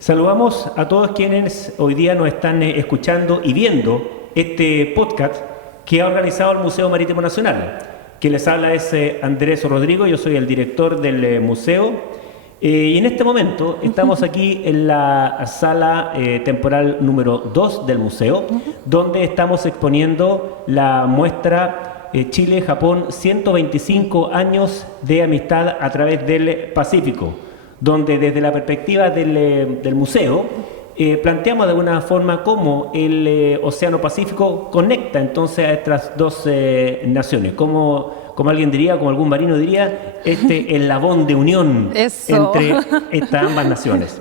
Saludamos a todos quienes hoy día nos están escuchando y viendo este podcast que ha organizado el Museo Marítimo Nacional. Quien les habla es Andrés Rodrigo, yo soy el director del museo. Y en este momento estamos aquí en la sala temporal número 2 del museo, donde estamos exponiendo la muestra Chile-Japón 125 años de amistad a través del Pacífico, donde desde la perspectiva del museo planteamos de alguna forma cómo el Océano Pacífico conecta entonces a estas dos naciones, como alguien diría, como algún marino diría, eslabón de unión entre estas ambas naciones.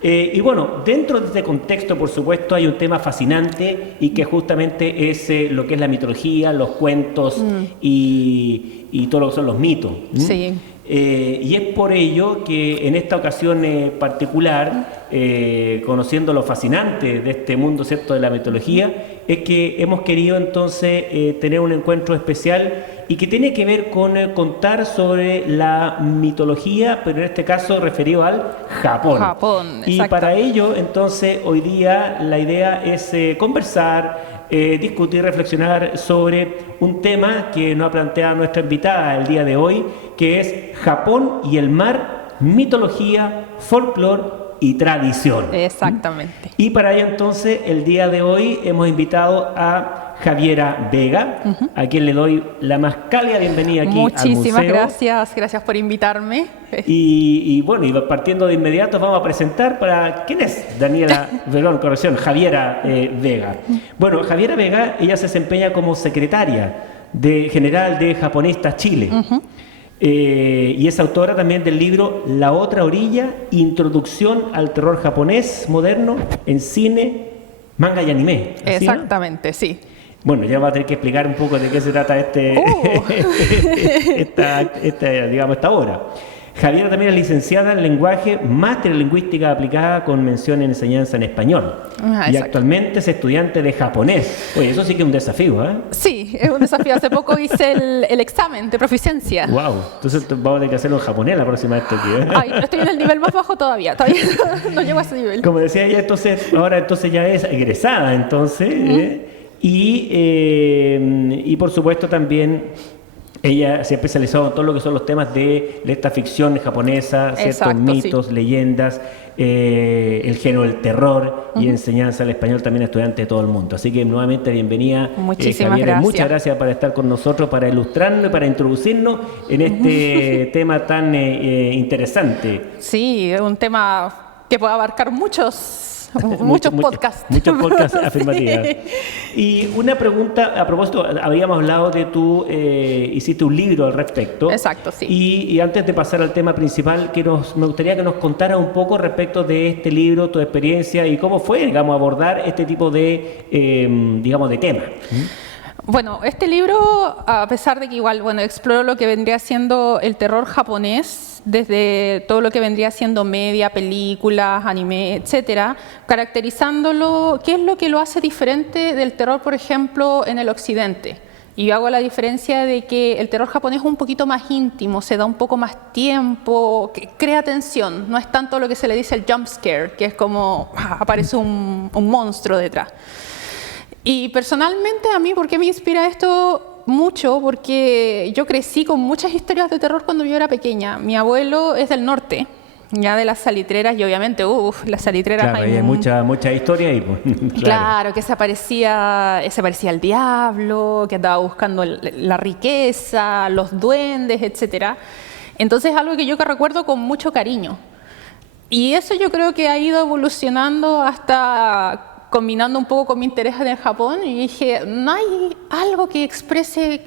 Y bueno, dentro de este contexto, por supuesto, hay un tema fascinante y que justamente es lo que es la mitología, los cuentos y todo lo que son los mitos. Sí. Y es por ello que en esta ocasión particular, conociendo lo fascinante de este mundo, ¿cierto?, de la mitología, es que hemos querido entonces tener un encuentro especial y que tiene que ver con contar sobre la mitología, pero en este caso referido al Japón. Japón, y exacto. para ello, entonces, hoy día la idea es conversar, discutir, reflexionar sobre un tema que nos ha planteado nuestra invitada el día de hoy, que es Japón y el mar, mitología, folclore y tradición. Exactamente. Y para ello entonces el día de hoy hemos invitado a Javiera Vega, a quien le doy la más cálida bienvenida aquí al museo. Muchísimas gracias por invitarme. Y bueno, y partiendo de inmediato vamos a presentar para quién es Javiera Vega. Bueno, Javiera Vega, ella se desempeña como secretaria general de Japonistas Chile. Y es autora también del libro La otra orilla, introducción al terror japonés moderno en cine, manga y anime. ¿Así, Exactamente, no? Sí. Bueno, ya va a tener que explicar un poco de qué se trata esta obra. Javiera también es licenciada en lenguaje, máster en lingüística aplicada con mención en enseñanza en español. Y actualmente es estudiante de japonés. Oye, eso sí que es un desafío, ¿eh? Sí, es un desafío. Hace poco hice el examen de proficiencia. Wow, entonces vamos a tener que hacerlo en japonés la próxima vez. Ay, estoy en el nivel más bajo todavía no llego a ese nivel. Como decía ella, ahora ya es egresada, y por supuesto también ella se ha especializado en todo lo que son los temas de esta ficción japonesa, ciertos mitos, leyendas, el género del terror y enseñanza al español también a estudiantes de todo el mundo. Así que nuevamente bienvenida, muchísimas Javiera. gracias. Muchas gracias por estar con nosotros, para ilustrarnos y para introducirnos en este tema tan interesante. Sí, es un tema que puede abarcar muchos podcasts. Muchos podcasts afirmativos. Sí. Y una pregunta a propósito, habíamos hablado de hiciste un libro al respecto. Exacto, sí. Y antes de pasar al tema principal, me gustaría que nos contara un poco respecto de este libro, tu experiencia y cómo fue, digamos, abordar este tipo de tema. Bueno, este libro, a pesar de que igual, exploro lo que vendría siendo el terror japonés, desde todo lo que vendría siendo media, películas, anime, etcétera, caracterizándolo, qué es lo que lo hace diferente del terror, por ejemplo, en el occidente. Y yo hago la diferencia de que el terror japonés es un poquito más íntimo, se da un poco más tiempo, que crea tensión, no es tanto lo que se le dice el jump scare, que es como aparece un monstruo detrás. Y personalmente a mí, ¿por qué me inspira esto? Mucho, porque yo crecí con muchas historias de terror cuando yo era pequeña. Mi abuelo es del norte, ya de las salitreras, y obviamente, las salitreras... Claro, hay mucha historia ahí. Claro, que se parecía al diablo, que andaba buscando la riqueza, los duendes, etcétera. Entonces es algo que yo recuerdo con mucho cariño. Y eso yo creo que ha ido evolucionando hasta combinando un poco con mi interés en el Japón, y dije, no hay algo que exprese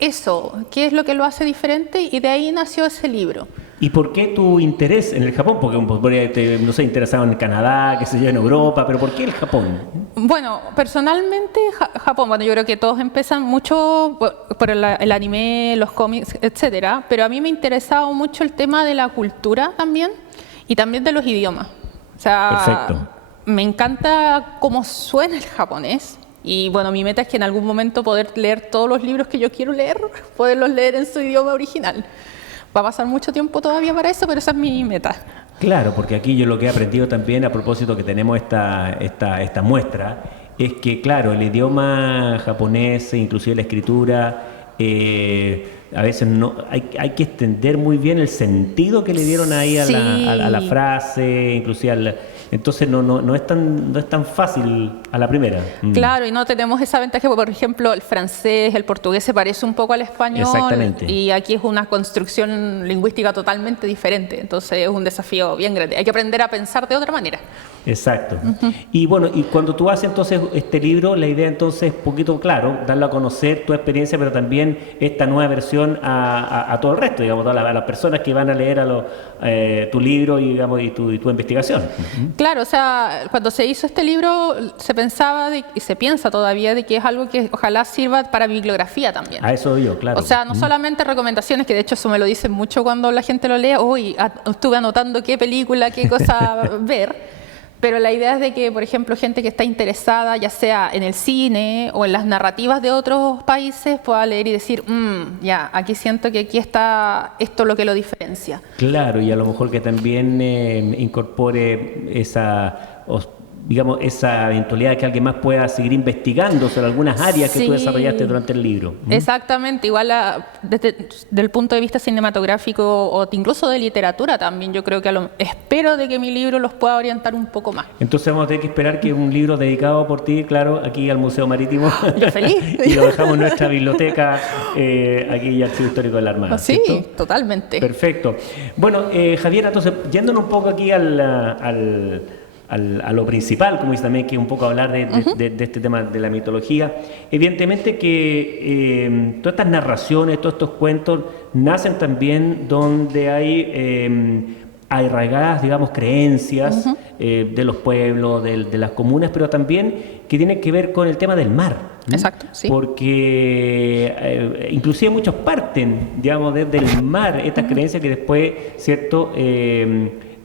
eso, qué es lo que lo hace diferente, y de ahí nació ese libro. ¿Y por qué tu interés en el Japón? Porque no sé, interesado en Canadá, qué sé yo, en Europa, pero ¿por qué el Japón? Bueno, personalmente Japón, yo creo que todos empiezan mucho por el anime, los cómics, etcétera, pero a mí me interesaba mucho el tema de la cultura también, y también de los idiomas. O sea, perfecto. Me encanta cómo suena el japonés, y mi meta es que en algún momento poder leer todos los libros que yo quiero leer, poderlos leer en su idioma original. Va a pasar mucho tiempo todavía para eso, pero esa es mi meta. Claro, porque aquí yo lo que he aprendido también a propósito que tenemos esta muestra es que, claro, el idioma japonés, inclusive la escritura, a veces no hay que extender muy bien el sentido que le dieron ahí a Sí. la frase, inclusive entonces no es tan fácil a la primera. Claro, y no tenemos esa ventaja, por ejemplo, el francés, el portugués se parece un poco al español. Exactamente. Y aquí es una construcción lingüística totalmente diferente, entonces es un desafío bien grande. Hay que aprender a pensar de otra manera. Exacto. Y bueno, y cuando tú haces entonces este libro, la idea entonces es poquito, claro, darlo a conocer tu experiencia, pero también esta nueva versión a todo el resto, digamos, a las personas que van a leer tu libro y, digamos, y tu investigación. Claro, o sea, cuando se hizo este libro se pensaba y se piensa todavía de que es algo que ojalá sirva para bibliografía también. A eso yo, claro. O sea, no solamente recomendaciones, que de hecho eso me lo dicen mucho cuando la gente lo lee, uy, estuve anotando qué película, qué cosa ver. Pero la idea es de que, por ejemplo, gente que está interesada, ya sea en el cine o en las narrativas de otros países, pueda leer y decir, ya, aquí siento que aquí está esto lo que lo diferencia. Claro, y a lo mejor que también incorpore digamos, esa eventualidad de que alguien más pueda seguir investigando sobre algunas áreas que tú desarrollaste durante el libro. Exactamente, igual desde el punto de vista cinematográfico o incluso de literatura también, yo creo que espero de que mi libro los pueda orientar un poco más. Entonces vamos a tener que esperar que un libro dedicado por ti, claro, aquí al Museo Marítimo. Yo feliz. Y lo dejamos en nuestra biblioteca, aquí en el Archivo Histórico de la Armada. Sí, ¿cierto? totalmente. Perfecto. Bueno, Javier, entonces, yéndonos un poco aquí a lo principal, como dice también, que es un poco hablar de este tema de la mitología. Evidentemente que todas estas narraciones, todos estos cuentos, nacen también donde hay arraigadas, digamos, creencias de los pueblos, de las comunas, pero también que tienen que ver con el tema del mar. Exacto, sí. Porque inclusive muchos parten, digamos, desde el mar, estas creencias que después, ¿cierto?,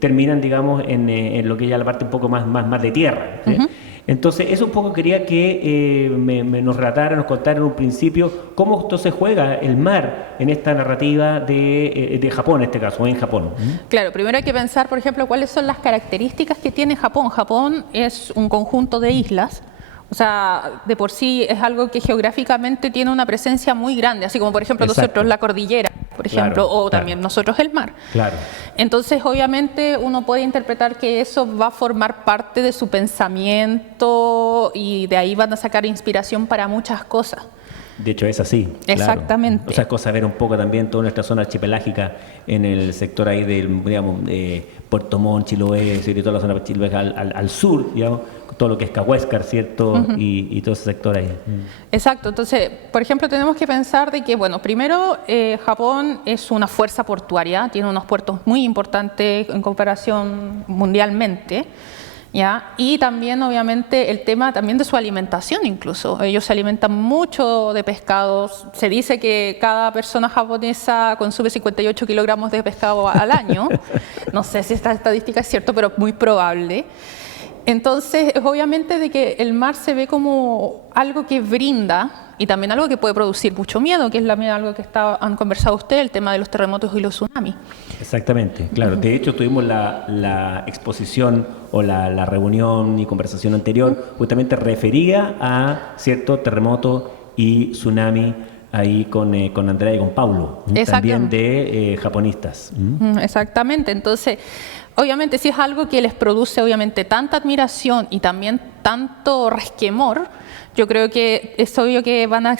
terminan, digamos, en lo que ya la parte un poco más de tierra. ¿Sí? Entonces, eso un poco quería que nos relataran, nos contaran en un principio cómo entonces juega el mar en esta narrativa de Japón, en este caso, en Japón. Claro, primero hay que pensar, por ejemplo, cuáles son las características que tiene Japón. Japón es un conjunto de islas. O sea, de por sí es algo que geográficamente tiene una presencia muy grande, así como por ejemplo nosotros la cordillera, por ejemplo, o también nosotros el mar. Claro. Entonces, obviamente, uno puede interpretar que eso va a formar parte de su pensamiento y de ahí van a sacar inspiración para muchas cosas. De hecho, es así. Exactamente. Claro. O sea, es cosa ver un poco también toda nuestra zona archipelágica en el sector ahí del, digamos, Puerto Montt, Chiloé, y toda la zona chiloé al sur, digamos, todo lo que es Cahuéscar, ¿cierto? Y todo ese sector ahí. Exacto. Entonces, por ejemplo, tenemos que pensar de que, bueno, primero, Japón es una fuerza portuaria, tiene unos puertos muy importantes en comparación mundialmente. ¿Ya? Y también, obviamente, el tema también de su alimentación incluso. Ellos se alimentan mucho de pescados. Se dice que cada persona japonesa consume 58 kilogramos de pescado al año. No sé si esta estadística es cierta, pero es muy probable. Entonces, obviamente de que el mar se ve como algo que brinda y también algo que puede producir mucho miedo, que es algo que han conversado ustedes, el tema de los terremotos y los tsunamis. Exactamente, claro. De hecho, tuvimos la exposición o la reunión y conversación anterior, justamente refería a cierto terremoto y tsunami ahí con Andrea y con Paulo, también de japonistas. Exactamente, entonces obviamente si es algo que les produce obviamente tanta admiración y también tanto resquemor, yo creo que es obvio que van a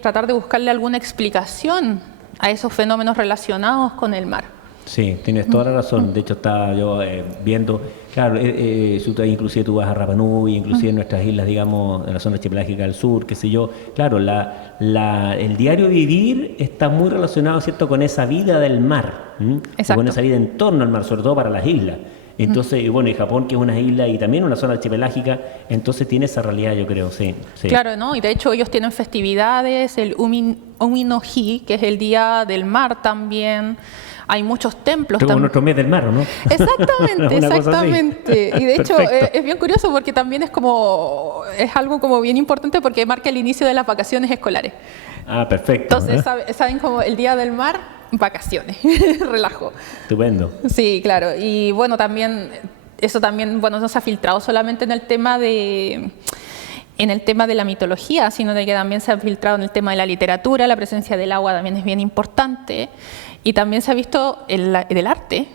tratar de buscarle alguna explicación a esos fenómenos relacionados con el mar. Sí, tienes toda la razón. De hecho, estaba yo viendo, claro, inclusive tú vas a Rapa Nui, inclusive en nuestras islas, digamos, en la zona archipelágica del sur, qué sé yo. Claro, el diario vivir está muy relacionado, ¿cierto?, con esa vida del mar, con esa vida en torno al mar, sobre todo para las islas. Entonces, bueno, y Japón, que es una isla y también una zona archipelágica, entonces tiene esa realidad, yo creo, sí. Claro, ¿no? Y de hecho ellos tienen festividades, el Umi no Hi, que es el Día del Mar también. Hay muchos templos también. Como nuestro mes del mar, ¿no? Exactamente, exactamente. Y de hecho es bien curioso porque también es algo como bien importante porque marca el inicio de las vacaciones escolares. Ah, perfecto. Entonces, ¿saben como el Día del Mar? vacaciones, relajo. Estupendo. Sí, claro. Y bueno, también, eso también, bueno, no se ha filtrado solamente en el tema de la mitología, sino de que también se ha filtrado en el tema de la literatura. La presencia del agua también es bien importante. Y también se ha visto del arte.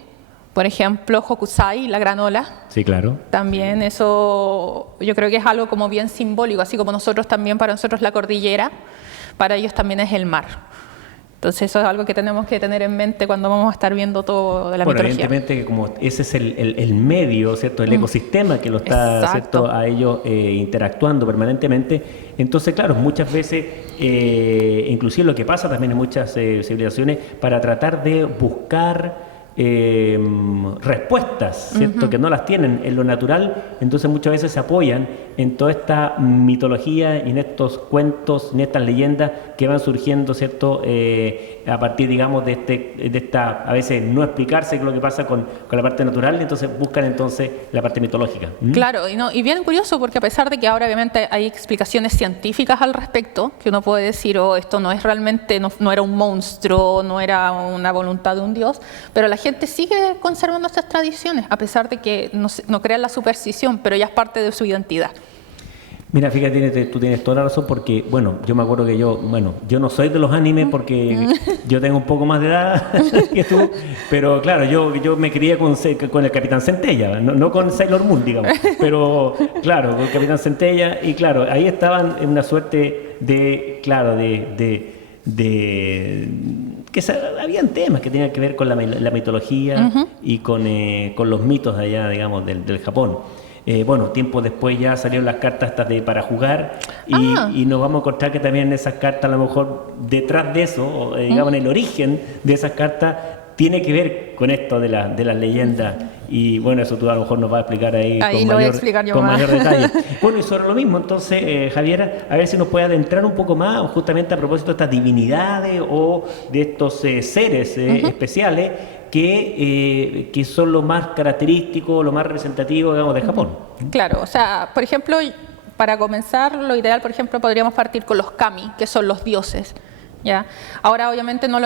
Por ejemplo, Hokusai, la gran ola. Sí, claro. También eso yo creo que es algo como bien simbólico, así como nosotros también, para nosotros la cordillera, para ellos también es el mar. Entonces eso es algo que tenemos que tener en mente cuando vamos a estar viendo todo de la mitología. Evidentemente que como ese es el medio, ¿cierto? El ecosistema que lo está, ¿cierto? A ellos interactuando permanentemente. Entonces, claro, muchas veces, inclusive lo que pasa también en muchas civilizaciones, para tratar de buscar respuestas, ¿cierto? Que no las tienen en lo natural, entonces muchas veces se apoyan en toda esta mitología y en estos cuentos, en estas leyendas que van surgiendo, ¿cierto? A partir, digamos, de esta, a veces no explicarse qué es lo que pasa con la parte natural, entonces buscan entonces la parte mitológica. Claro, y bien curioso porque a pesar de que ahora obviamente hay explicaciones científicas al respecto, que uno puede decir, oh, esto no es realmente, no era un monstruo, no era una voluntad de un dios, pero la gente sigue conservando estas tradiciones, a pesar de que no crean la superstición, pero ya es parte de su identidad. Mira, fíjate, tú tienes toda la razón porque, bueno, yo me acuerdo que yo no soy de los animes porque yo tengo un poco más de edad que tú, pero claro, yo me crié con el Capitán Centella, no con Sailor Moon, digamos, pero claro, con el Capitán Centella y claro, ahí estaban en una suerte de, claro, habían temas que tenían que ver con la mitología y con los mitos allá, digamos, del Japón. Bueno, tiempo después ya salieron las cartas estas para jugar y nos vamos a encontrar que también esas cartas, a lo mejor detrás de eso, digamos, en el origen de esas cartas, tiene que ver con esto de las leyendas. Y bueno, eso tú a lo mejor nos vas a explicar ahí con mayor detalle. Bueno, y sobre lo mismo, entonces, Javiera, a ver si nos puede adentrar un poco más, justamente a propósito de estas divinidades o de estos seres especiales que son lo más característico, lo más representativo, digamos, de Japón. Claro, o sea, por ejemplo, para comenzar, lo ideal, por ejemplo, podríamos partir con los kami, que son los dioses. ¿Ya? Ahora, obviamente, no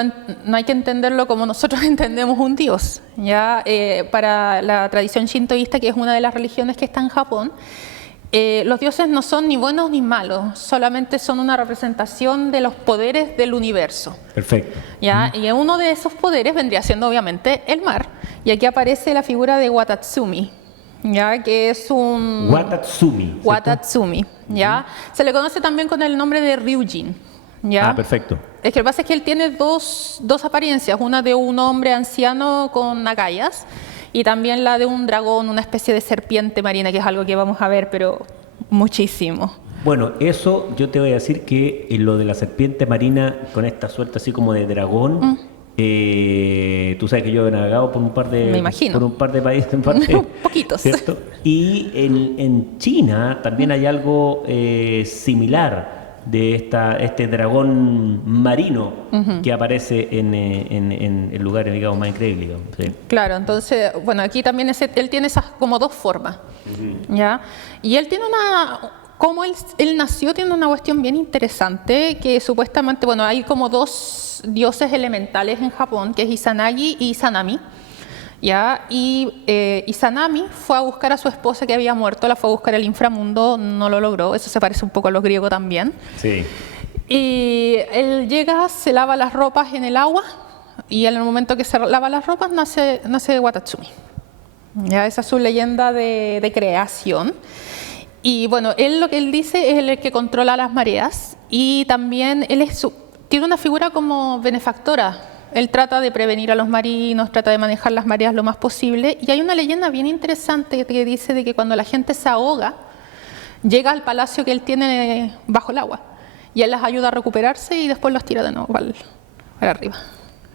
hay que entenderlo como nosotros entendemos un dios. ¿Ya? Para la tradición shintoísta, que es una de las religiones que está en Japón, los dioses no son ni buenos ni malos, solamente son una representación de los poderes del universo. Perfecto. ¿Ya? Y uno de esos poderes vendría siendo, obviamente, el mar. Y aquí aparece la figura de Watatsumi. ¿Ya? Que es un... Watatsumi. ¿Ya? Se le conoce también con el nombre de Ryujin. ¿Ya? Perfecto. Es que lo que pasa es que él tiene dos apariencias, una de un hombre anciano con agallas y también la de un dragón, una especie de serpiente marina, que es algo que vamos a ver, pero muchísimo. Bueno, eso yo te voy a decir que lo de la serpiente marina con esta suerte así como de dragón, tú sabes que yo he navegado por un par de, me imagino, por un par de países, poquitos, ¿cierto? Y en China también hay algo similar de este dragón marino que aparece en lugares, digamos, más increíbles, digamos, ¿sí? Claro, entonces, bueno, aquí también él tiene esas como dos formas, ¿ya? Y él tiene como él nació, tiene una cuestión bien interesante, que supuestamente, bueno, hay como dos dioses elementales en Japón, que es Izanagi y Izanami. ¿Ya? Y Izanami fue a buscar a su esposa que había muerto, la fue a buscar al inframundo, no lo logró, eso se parece un poco a los griegos también. Sí. Y él llega, se lava las ropas en el agua y en el momento que se lava las ropas nace Watatsumi. ¿Ya? Esa es su leyenda de creación. Y bueno, lo que él dice es el que controla las mareas y también tiene una figura como benefactora. Él trata de prevenir a los marinos, trata de manejar las mareas lo más posible. Y hay una leyenda bien interesante que dice de que cuando la gente se ahoga, llega al palacio que él tiene bajo el agua. Y él las ayuda a recuperarse y después los tira de nuevo para arriba.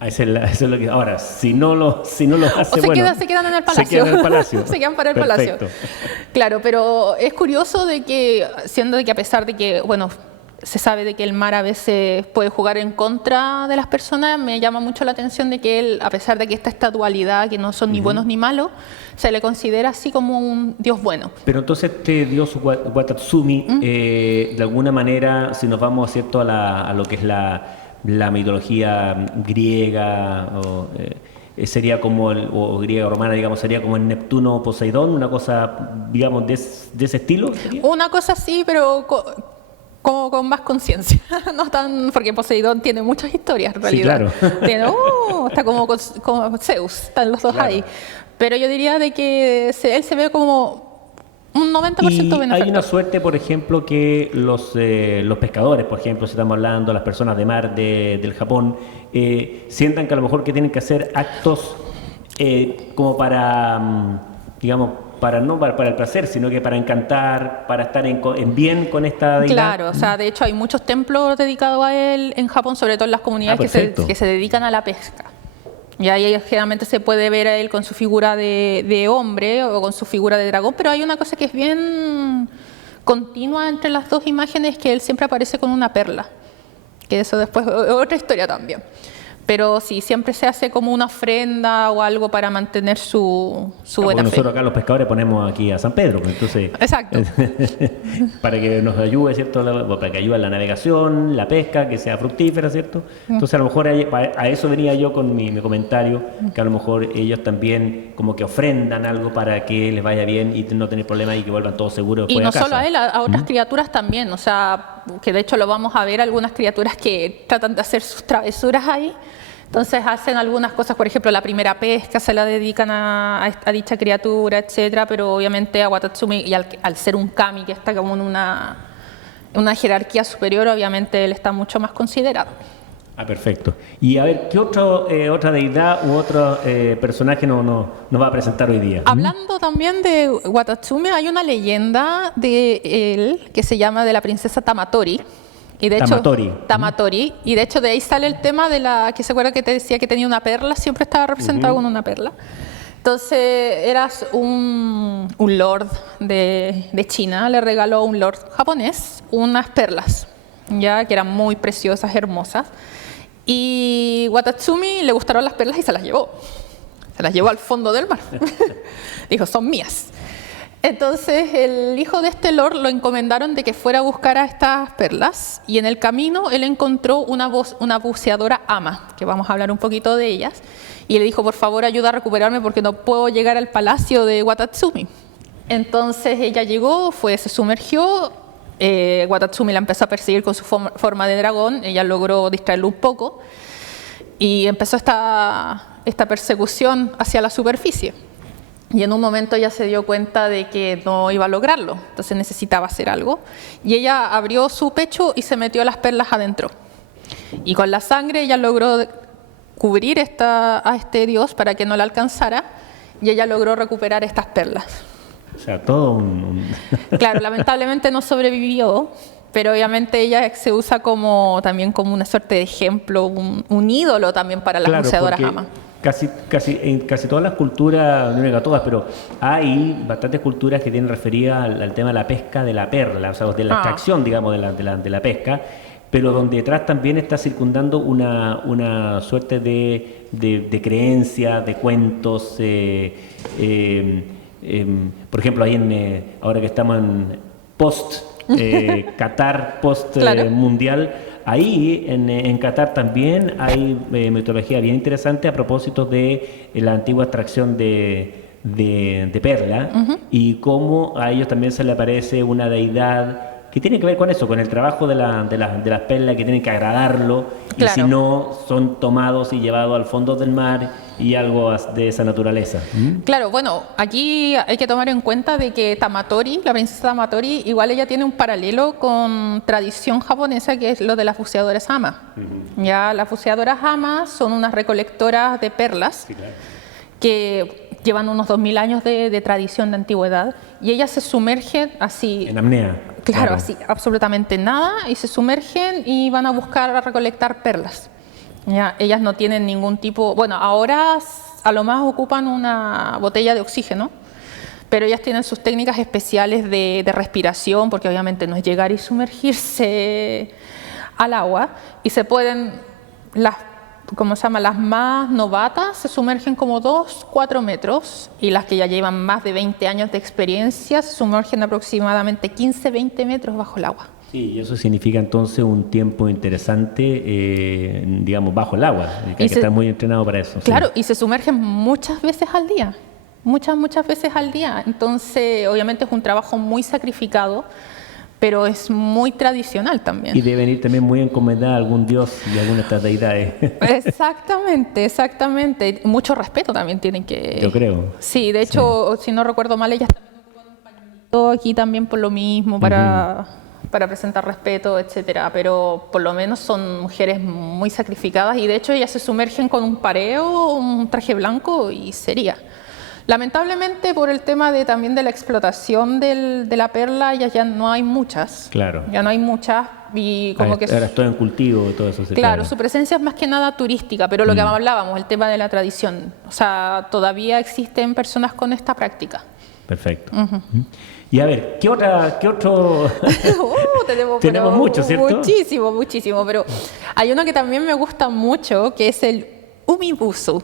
Eso es lo que... Ahora, si no lo hace, se quedan en el palacio. Se quedan en el palacio. Se quedan para el palacio. Claro, pero es curioso de que, siendo de que a pesar de que, bueno, se sabe de que el mar a veces puede jugar en contra de las personas, me llama mucho la atención de que él, a pesar de que está esta dualidad, que no son ni buenos ni malos, se le considera así como un dios bueno. Pero entonces este dios Watatsumi, de alguna manera, si nos vamos, ¿cierto?, a lo que es la mitología griega sería como o griega romana, digamos, sería como el Neptuno Poseidón, una cosa, digamos, de ese estilo. ¿Sería? Una cosa así, pero como con más conciencia, no tan, porque Poseidón tiene muchas historias en realidad. Sí, claro. Está como Zeus, están los dos claro. ahí. Pero yo diría de que él se ve como un 90% benefactor. Hay una suerte, por ejemplo, que los pescadores, por ejemplo, si estamos hablando, las personas de mar del Japón, sientan que a lo mejor que tienen que hacer actos como para, digamos, no para el placer, sino que para encantar, para estar en bien con esta deidad. Claro, o sea, de hecho hay muchos templos dedicados a él en Japón, sobre todo en las comunidades que se dedican a la pesca. Y ahí generalmente se puede ver a él con su figura de hombre o con su figura de dragón, pero hay una cosa que es bien continua entre las dos imágenes, que él siempre aparece con una perla, que eso después es otra historia también. Pero sí, siempre se hace como una ofrenda o algo para mantener su buena fe. Nosotros acá los pescadores ponemos aquí a San Pedro, pues, entonces... Exacto. para que nos ayude, ¿cierto? Para que ayude a la navegación, la pesca, que sea fructífera, ¿cierto? Entonces a lo mejor a eso venía yo con mi comentario, que a lo mejor ellos también como que ofrendan algo para que les vaya bien y no tener problemas y que vuelvan todos seguros después y no a casa. solo a él, a otras criaturas también, o sea, que de hecho lo vamos a ver, algunas criaturas que tratan de hacer sus travesuras ahí. Entonces hacen algunas cosas, por ejemplo, la primera pesca se la dedican a dicha criatura, etcétera, pero obviamente a Watatsumi, y al ser un kami que está como en una jerarquía superior, obviamente él está mucho más considerado. Perfecto. Y a ver, ¿qué otra deidad u otro personaje nos va a presentar hoy día? Hablando también de Watatsumi, hay una leyenda de él que se llama de la princesa Tamatori. Y de hecho, Tamatori. Y de hecho de ahí sale el tema de la que se acuerda que te decía que tenía una perla, siempre estaba representado con una perla. Entonces eras un lord de China, le regaló a un lord japonés unas perlas, ya que eran muy preciosas, hermosas. Y Watatsumi le gustaron las perlas y se las llevó. Se las llevó al fondo del mar. Dijo, son mías. Entonces el hijo de este lord lo encomendaron de que fuera a buscar a estas perlas, y en el camino él encontró una buceadora ama, que vamos a hablar un poquito de ellas, y le dijo, por favor ayuda a recuperarme porque no puedo llegar al palacio de Watatsumi. Entonces ella llegó, se sumergió, Watatsumi la empezó a perseguir con su forma de dragón, ella logró distraerlo un poco y empezó esta persecución hacia la superficie. Y en un momento ella se dio cuenta de que no iba a lograrlo, entonces necesitaba hacer algo. Y ella abrió su pecho y se metió las perlas adentro. Y con la sangre ella logró cubrir a este dios para que no la alcanzara, y ella logró recuperar estas perlas. O sea, todo un... Claro, lamentablemente no sobrevivió, pero obviamente ella se usa también como una suerte de ejemplo, un ídolo también para las buceadoras ama. En casi todas las culturas, no digo todas, pero hay bastantes culturas que tienen referida al tema de la pesca de la perla, o sea, de la extracción, digamos, de la pesca, pero donde detrás también está circundando una suerte de creencia, de cuentos. Por ejemplo, ahí ahora que estamos en Qatar, claro. mundial, ahí en Qatar también hay metodología bien interesante a propósito de la antigua extracción de perla, y cómo a ellos también se le aparece una deidad que tiene que ver con eso, con el trabajo de las perlas, que tienen que agradarlo, claro. Y si no, son tomados y llevados al fondo del mar y algo de esa naturaleza. Claro, bueno, aquí hay que tomar en cuenta de que Tamatori, la princesa Tamatori, igual ella tiene un paralelo con tradición japonesa, que es lo de las buceadoras ama. Ya las buceadoras ama son unas recolectoras de perlas, sí, claro, que llevan unos 2000 años de tradición, de antigüedad, y ellas se sumergen así... En apnea. Claro, así, absolutamente nada, y se sumergen y van a recolectar perlas. Ya, ellas no tienen ningún tipo... Bueno, ahora a lo más ocupan una botella de oxígeno, pero ellas tienen sus técnicas especiales de respiración, porque obviamente no es llegar y sumergirse al agua, y se pueden... Las más novatas se sumergen como 2-4 metros, y las que ya llevan más de 20 años de experiencia se sumergen aproximadamente 15-20 metros bajo el agua. Sí, y eso significa entonces un tiempo interesante, digamos, bajo el agua. Que hay que estar muy entrenado para eso. Claro, Sí. y se sumergen muchas veces al día, muchas veces al día. Entonces, obviamente es un trabajo muy sacrificado, pero es muy tradicional también. Y deben ir también muy encomendadas a algún dios y alguna de estas deidades. Exactamente. Mucho respeto también tienen que... Yo creo. Sí, de hecho, si no recuerdo mal, ellas también ocupan un pañuelito aquí también por lo mismo, para presentar respeto, etcétera. Pero por lo menos son mujeres muy sacrificadas y de hecho ellas se sumergen con un pareo, un traje blanco y sería. Lamentablemente por el tema también de la explotación de la perla ya no hay muchas. Claro. Ya no hay muchas y como que... Ahora estoy en cultivo y todo eso. Claro, su presencia es más que nada turística, pero lo que hablábamos, el tema de la tradición. O sea, todavía existen personas con esta práctica. Perfecto. Y a ver, ¿qué otro? Tenemos mucho, ¿cierto? Muchísimo, pero hay uno que también me gusta mucho, que es el umibusu.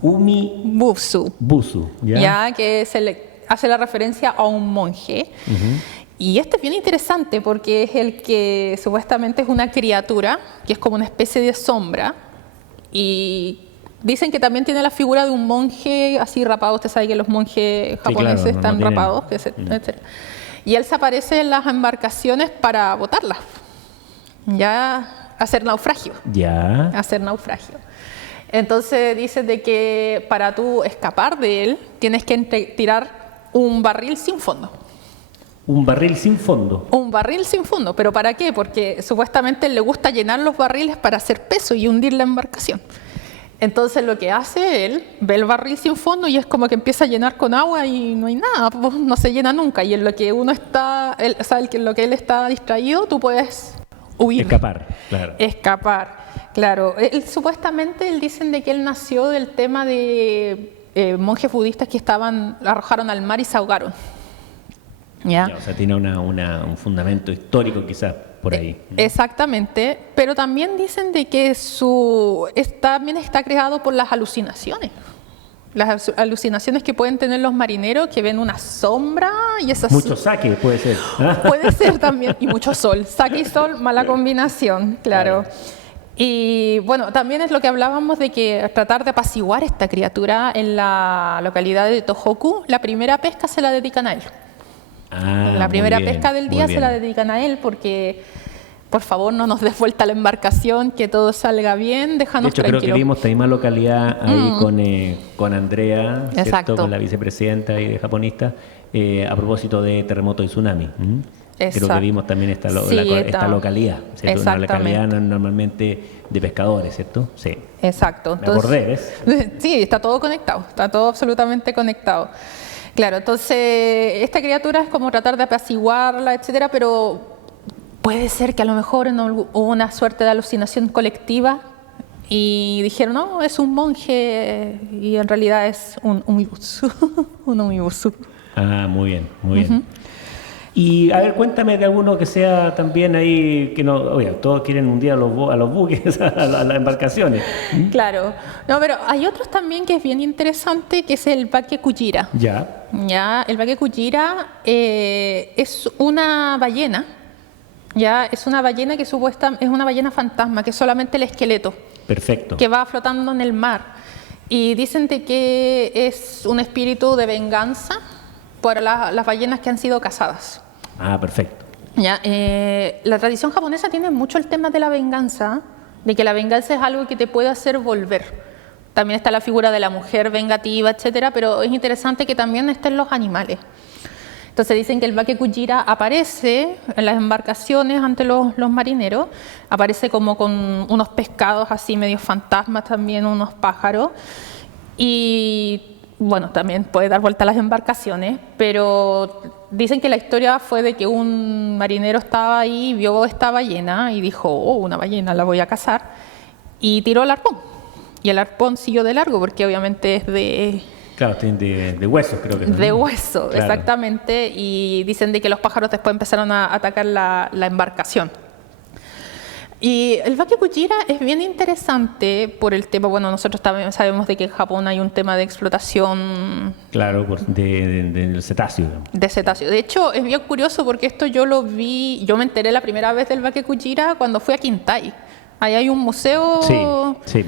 Busu, ¿ya? Que hace la referencia a un monje. Y este es bien interesante porque es el que supuestamente es una criatura, que es como una especie de sombra. Y dicen que también tiene la figura de un monje así rapado. Usted sabe que los monjes japoneses están rapados, etcétera. Y él se aparece en las embarcaciones para botarlas. Hacer naufragio. Hacer naufragio. Entonces dicen de que para tú escapar de él tienes que tirar un barril sin fondo. ¿Un barril sin fondo? Un barril sin fondo. ¿Pero para qué? Porque supuestamente le gusta llenar los barriles para hacer peso y hundir la embarcación. Entonces lo que hace él, ve el barril sin fondo y es como que empieza a llenar con agua y no hay nada, pues no se llena nunca. Y en lo que uno está, en lo que él está distraído, tú puedes huir. Escapar, claro. Supuestamente dicen de que él nació del tema de monjes budistas que arrojaron al mar y se ahogaron. O sea, tiene un fundamento histórico quizás por ahí. Exactamente, pero también dicen de que también está creado por las alucinaciones. Las alucinaciones que pueden tener los marineros que ven una sombra y esas... Mucho saque puede ser. Puede ser también, y mucho sol. Saque y sol, mala combinación, claro. Y bueno, también es lo que hablábamos de que tratar de apaciguar esta criatura en la localidad de Tohoku, la primera pesca se la dedican a él. La primera pesca del día se la dedican a él porque, por favor, no nos des vuelta la embarcación, que todo salga bien, déjanos tranquilos. De hecho, creo que vimos esta misma localidad ahí con Andrea, ¿cierto? Con la vicepresidenta y de japonista, a propósito de terremoto y tsunami. Creo que vimos también esta localidad, ¿cierto? Una localidad normalmente de pescadores, ¿cierto? Sí. Exacto. Me acordé, ¿ves? Sí, está todo conectado, está todo absolutamente conectado. Claro, entonces esta criatura es como tratar de apaciguarla, etcétera, pero puede ser que a lo mejor hubo una suerte de alucinación colectiva y dijeron, no, es un monje y en realidad es un umibusu. Un umibusu. Muy bien, muy bien. Y a ver, cuéntame de alguno que sea también ahí, que no, oye, todos quieren hundir a los buques, a las embarcaciones. Claro, no, pero hay otros también que es bien interesante, que es el Bakekujira. El Bakekujira es una ballena, es una ballena que es una ballena fantasma, que es solamente el esqueleto. Perfecto. Que va flotando en el mar. Y dicen de que es un espíritu de venganza por las ballenas que han sido cazadas. Perfecto. La tradición japonesa tiene mucho el tema de la venganza, de que la venganza es algo que te puede hacer volver. También está la figura de la mujer vengativa, etcétera, pero es interesante que también estén los animales. Entonces dicen que el Bakekujira aparece en las embarcaciones ante los marineros, aparece como con unos pescados así medio fantasmas también, unos pájaros, y bueno, también puede dar vuelta a las embarcaciones, pero dicen que la historia fue de que un marinero estaba ahí, vio esta ballena y dijo, una ballena, la voy a cazar, y tiró el arpón. Y el arpón siguió de largo porque obviamente es de... Claro, de hueso creo que es. De hueso, claro. Exactamente, y dicen de que los pájaros después empezaron a atacar la embarcación. Y el Bakekujira es bien interesante por el tema, bueno, nosotros también sabemos de que en Japón hay un tema de explotación Claro, del cetáceo. Digamos. de cetáceos. De hecho, es bien curioso porque esto yo lo vi, yo me enteré la primera vez del Bakekujira cuando fui a Kintai. Ahí hay un museo. Sí, sí.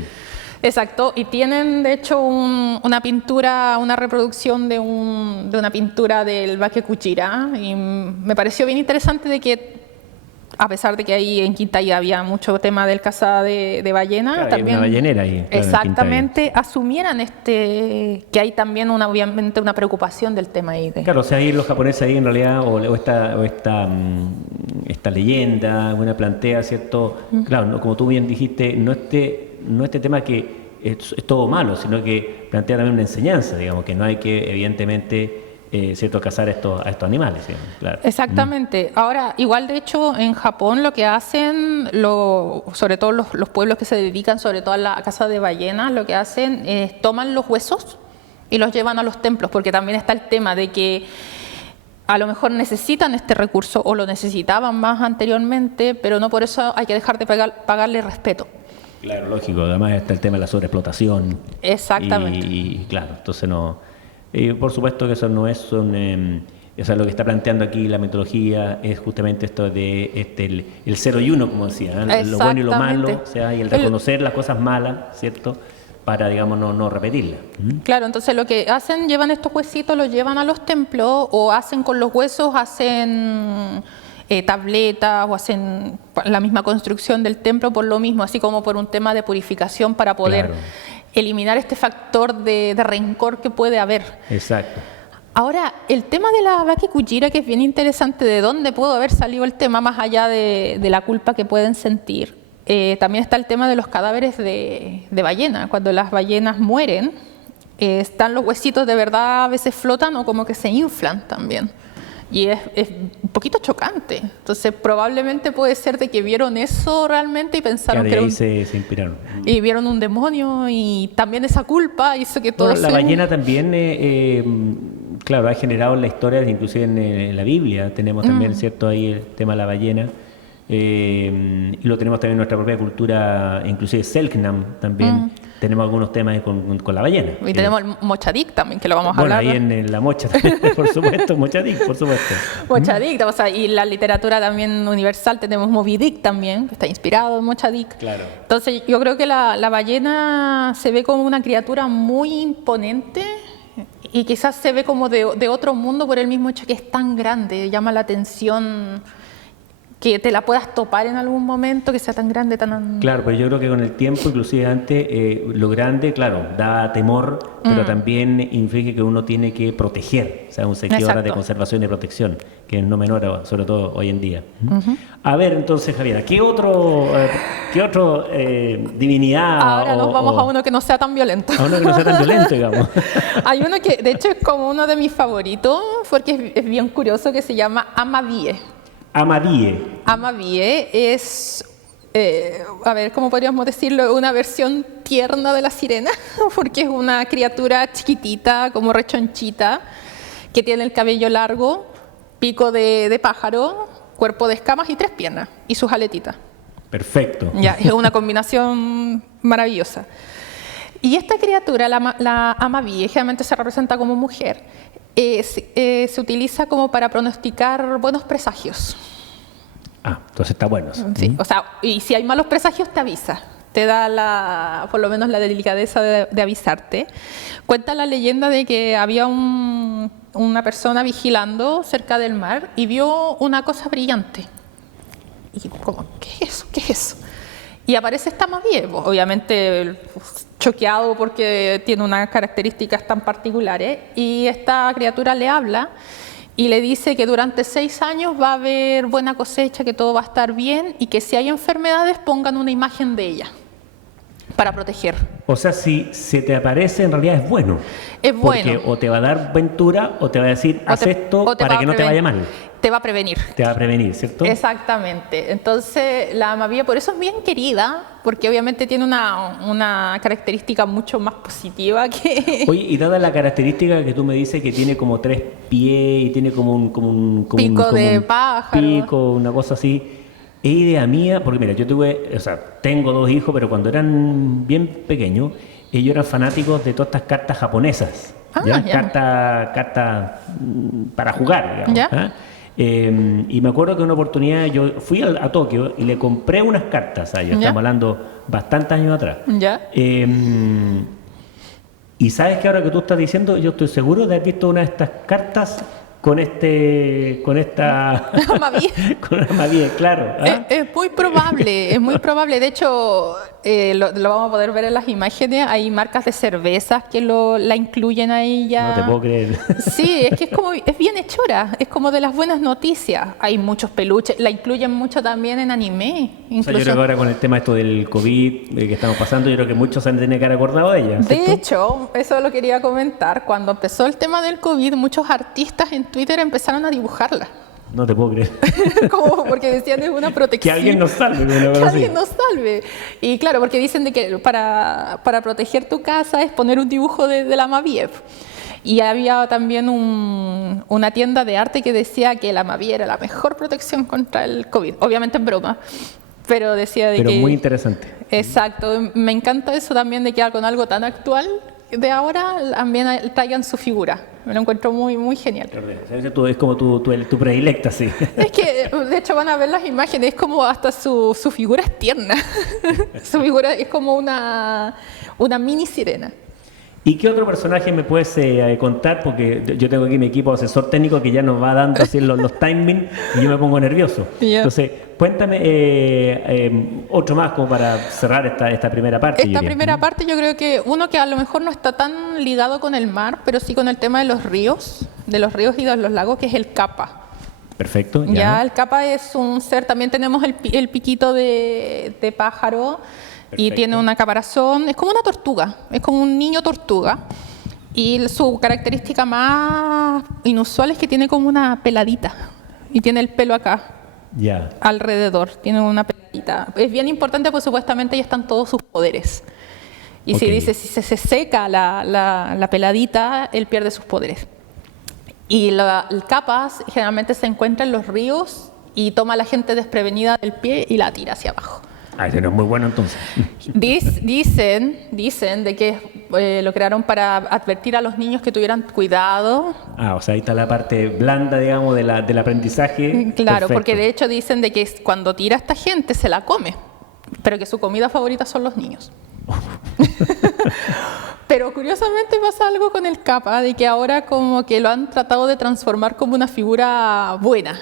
Exacto, y tienen de hecho una pintura, una reproducción de una pintura del Bakekujira, y me pareció bien interesante de que, a pesar de que ahí en Kintai había mucho tema del caza de ballena, Claro, también hay una ballenera ahí. Claro, exactamente asumieran que hay también obviamente una preocupación del tema ahí. Claro, o sea, ahí los japoneses ahí en realidad, esta leyenda, una plantea, ¿cierto? Claro, no, como tú bien dijiste, no este tema que es todo malo, sino que plantea también una enseñanza, digamos, que no hay que, evidentemente, ¿cierto?, cazar a estos animales, digamos, claro. Exactamente. Ahora, igual de hecho, en Japón lo que hacen, sobre todo los pueblos que se dedican sobre todo a la caza de ballenas, lo que hacen es toman los huesos y los llevan a los templos, porque también está el tema de que a lo mejor necesitan este recurso o lo necesitaban más anteriormente, pero no por eso hay que dejar de pagarle respeto. Claro, lógico. Además está el tema de la sobreexplotación. Exactamente. Y claro, entonces no... por supuesto que eso no es o sea, lo que está planteando aquí la metodología es justamente esto de el 0 y 1, como decía, ¿eh? Lo bueno y lo malo, o sea, y el reconocer las cosas malas, ¿cierto?, para, digamos, no repetirlas. Claro, entonces lo que hacen, llevan estos huesitos, los llevan a los templos o hacen con los huesos, hacen tabletas o hacen la misma construcción del templo por lo mismo, así como por un tema de purificación para poder Claro. eliminar este factor de rencor que puede haber. Exacto. Ahora, el tema de la Bakekujira, que es bien interesante, de dónde pudo haber salido el tema, más allá de la culpa que pueden sentir, también está el tema de los cadáveres de ballena. Cuando las ballenas mueren, están los huesitos de verdad, a veces flotan o como que se inflan también. Y es un poquito chocante. Entonces, probablemente puede ser de que vieron eso realmente y pensaron Claro, y que ahí era se inspiraron. y vieron un demonio, y también esa culpa hizo que todo Bueno, la ballena también, claro, ha generado en la historia, inclusive en la Biblia, tenemos también, ¿cierto?, ahí el tema de la ballena, y lo tenemos también en nuestra propia cultura, inclusive Selknam también, tenemos algunos temas ahí con la ballena. Y tenemos el Mochadik también, que lo vamos a Bueno, hablar. ahí en la mocha también, por supuesto, Mochadik, por supuesto. Mochadik, o sea, y la literatura también universal tenemos Moby Dick también, que está inspirado en Mochadik. Claro. Entonces yo creo que la ballena se ve como una criatura muy imponente y quizás se ve como de otro mundo por el mismo hecho que es tan grande, llama la atención que te la puedas topar en algún momento, que sea tan grande, tan... Claro, pero yo creo que con el tiempo, inclusive antes, lo grande, claro, da temor, pero también inflige que uno tiene que proteger, o sea, un sentido ahora de Exacto. conservación y protección, que es no menor, sobre todo hoy en día. A ver, entonces, Javiera, ¿qué otro divinidad? Ahora nos vamos o- a uno que no sea tan violento. a uno que no sea tan violento, digamos. Hay uno que de hecho es como uno de mis favoritos, porque es bien curioso, que se llama Amadie. Amadie. Amadie es, a ver, ¿cómo podríamos decirlo? Una versión tierna de la sirena, porque es una criatura chiquitita, como rechonchita, que tiene el cabello largo, pico de pájaro, cuerpo de escamas y 3 piernas, y sus aletitas. Perfecto. Ya, es una combinación maravillosa. Y esta criatura, la Amadie, generalmente se representa como mujer, se utiliza como para pronosticar buenos presagios. Ah, entonces está bueno eso. Sí, o sea, y si hay malos presagios te avisa, te da por lo menos la delicadeza de avisarte. Cuenta la leyenda de que había una persona vigilando cerca del mar y vio una cosa brillante. Y como, ¿qué es eso? ¿Qué es eso? Y aparece esta Amadie, obviamente choqueado porque tiene unas características tan particulares, y esta criatura le habla y le dice que durante 6 años va a haber buena cosecha, que todo va a estar bien, y que si hay enfermedades pongan una imagen de ella para proteger. O sea, si se te aparece, en realidad es bueno. Es Porque bueno. o te va a dar ventura o te va a decir, haz esto o te para va que a no te vaya mal. Te va a prevenir. Te va a prevenir, ¿cierto? Exactamente. Entonces, la Amadie por eso es bien querida, porque obviamente tiene una característica mucho más positiva que... Oye, y dada la característica que tú me dices que tiene como 3 pies y tiene como un Pico de pájaro. pico, una cosa así, es idea mía, porque mira, tengo 2 hijos, pero cuando eran bien pequeños, ellos eran fanáticos de todas estas cartas japonesas. ¿Ya? Cartas para jugar, digamos. ¿Ah? Y me acuerdo que una oportunidad yo fui a Tokio y le compré unas cartas a ellos, estamos hablando bastantes años atrás. Y sabes que ahora que tú estás diciendo, yo estoy seguro de haber visto una de estas cartas con esta Mavie, claro. ¿Ah? Es muy probable, es muy probable. De hecho, lo vamos a poder ver en las imágenes. Hay marcas de cervezas que la incluyen ahí ya. No te puedo creer. Sí, es que es bien hechora, es como de las buenas noticias. Hay muchos peluches, la incluyen mucho también en anime. Incluso, yo creo que ahora con el tema esto del COVID que estamos pasando, yo creo que muchos se han tenido que haber acordado de ella. De hecho, eso lo quería comentar. Cuando empezó el tema del COVID, muchos artistas en Twitter empezaron a dibujarla. No te puedo creer. Como porque decían es una protección. Que alguien nos salve. Que alguien nos salve. Y claro, porque dicen de que para proteger tu casa es poner un dibujo de la Maviev. Y había también una tienda de arte que decía que la Mavie era la mejor protección contra el COVID. Obviamente en broma. Pero decía de que... Pero muy interesante. Exacto. Me encanta eso también de que con algo tan actual de ahora también traigan su figura. Me lo encuentro muy, muy genial. Es como tu predilecta, sí. Es que, de hecho, van a ver las imágenes, es como hasta su figura es tierna. Su figura es como una mini sirena. ¿Y qué otro personaje me puedes contar? Porque yo tengo aquí mi equipo asesor técnico que ya nos va dando así los timings y yo me pongo nervioso. Entonces, cuéntame otro más como para cerrar esta primera parte. Esta primera parte yo creo que uno que a lo mejor no está tan ligado con el mar, pero sí con el tema de los ríos y de los lagos, que es el kappa. Perfecto. Ya el kappa es un ser, también tenemos el piquito de pájaro. Perfecto. Y tiene una caparazón, es como una tortuga, es como un niño tortuga. Y su característica más inusual es que tiene como una peladita. Y tiene el pelo acá, alrededor, tiene una peladita. Es bien importante porque supuestamente ahí están todos sus poderes. Y si se seca la peladita, él pierde sus poderes. Y el kappa generalmente se encuentra en los ríos y toma a la gente desprevenida del pie y la tira hacia abajo. Ese no es muy bueno entonces. Dicen de que lo crearon para advertir a los niños que tuvieran cuidado. O sea, ahí está la parte blanda, digamos, del aprendizaje. Claro, perfecto. Porque de hecho dicen de que cuando tira a esta gente se la come, pero que su comida favorita son los niños. Pero curiosamente pasa algo con el kappa, de que ahora como que lo han tratado de transformar como una figura buena.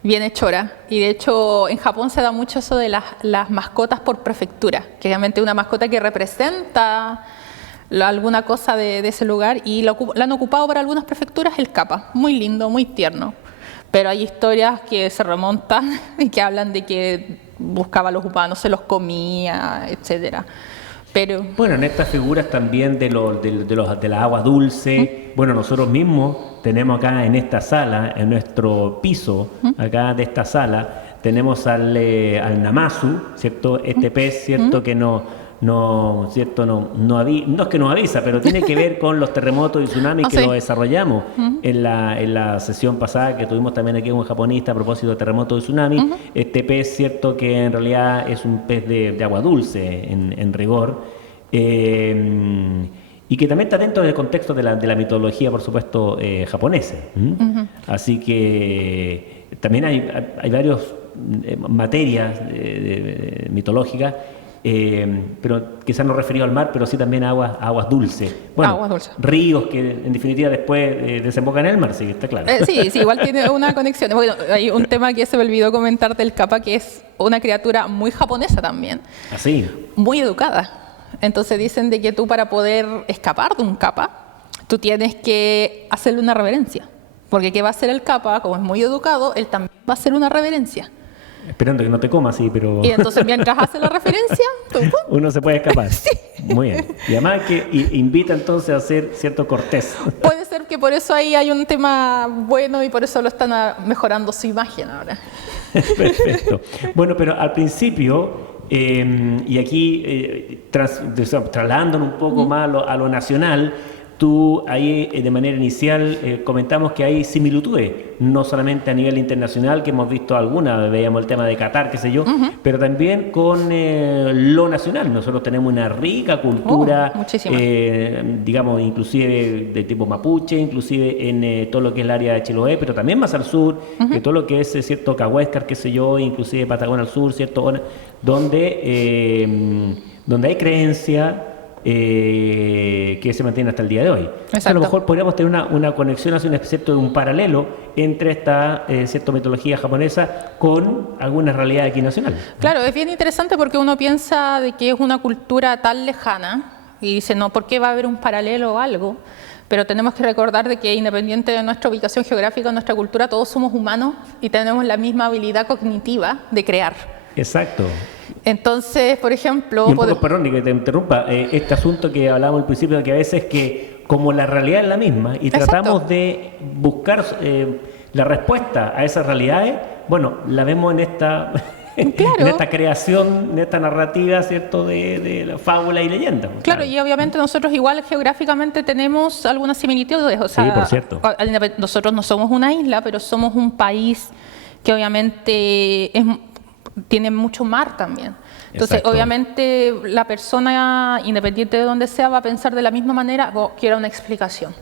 Bien hechora. Y de hecho en Japón se da mucho eso de las mascotas por prefectura, que obviamente una mascota que representa alguna cosa de ese lugar, y lo han ocupado para algunas prefecturas el kappa. Muy lindo, muy tierno. Pero hay historias que se remontan y que hablan de que buscaba a los humanos, se los comía, etcétera. Pero bueno, en estas figuras también de la agua dulce, bueno, nosotros mismos tenemos acá en esta sala, en nuestro piso, acá de esta sala, tenemos al Namazu, ¿cierto? Este pez, ¿cierto? Que no es que nos avisa, pero tiene que ver con los terremotos y tsunamis que lo desarrollamos en la sesión pasada que tuvimos también aquí con un japonista a propósito de terremotos y tsunamis. Este pez, cierto, que en realidad es un pez de agua dulce en rigor, y que también está dentro del contexto de la mitología, por supuesto, japonesa. Así que también hay varias materias mitológicas, pero quizás no referido al mar, pero sí también a aguas dulces. Bueno, aguas dulces. Ríos que en definitiva después desembocan en el mar, sí, está claro. Sí, igual tiene una conexión. Bueno, hay un tema que se me olvidó comentar del kappa, que es una criatura muy japonesa también. Así. Muy educada. Entonces dicen de que tú, para poder escapar de un kappa, tú tienes que hacerle una reverencia. Porque ¿qué va a hacer el kappa? Como es muy educado, él también va a hacer una reverencia. Esperando que no te comas, sí, pero... Y entonces mientras hace la referencia, uno se puede escapar. Sí. Muy bien. Y además que invita entonces a ser cierto cortés. Puede ser que por eso ahí hay un tema bueno y por eso lo están mejorando su imagen ahora. Perfecto. Bueno, pero al principio, y aquí trasladándonos un poco más a lo nacional, tú ahí de manera inicial comentamos que hay similitudes, no solamente a nivel internacional, que hemos visto algunas, veíamos el tema de Qatar, qué sé yo, pero también con lo nacional. Nosotros tenemos una rica cultura, digamos, inclusive de tipo mapuche, inclusive en todo lo que es el área de Chiloé, pero también más al sur, que todo lo que es, cierto, Cahuéscar, qué sé yo, inclusive Patagonia al sur, cierto, donde hay creencia que se mantiene hasta el día de hoy. A lo mejor podríamos tener una conexión, hacia un cierto de un paralelo entre esta cierta mitología japonesa con algunas realidades aquí nacionales. Claro, es bien interesante porque uno piensa de que es una cultura tan lejana y dice, no, ¿por qué va a haber un paralelo o algo? Pero tenemos que recordar de que independiente de nuestra ubicación geográfica, nuestra cultura, todos somos humanos y tenemos la misma habilidad cognitiva de crear. Exacto. Entonces, por ejemplo... Y un poco, perdón que te interrumpa, este asunto que hablábamos al principio, de que a veces que como la realidad es la misma y tratamos de buscar la respuesta a esas realidades, bueno, la vemos en esta... Claro. En esta creación, en esta narrativa, ¿cierto?, de la fábula y leyenda. Claro, y obviamente nosotros igual geográficamente tenemos algunas similitudes. O sea, sí, por cierto. Nosotros no somos una isla, pero somos un país que obviamente tiene mucho mar también. Entonces, exacto, obviamente la persona, independiente de donde sea, va a pensar de la misma manera, quiero una explicación.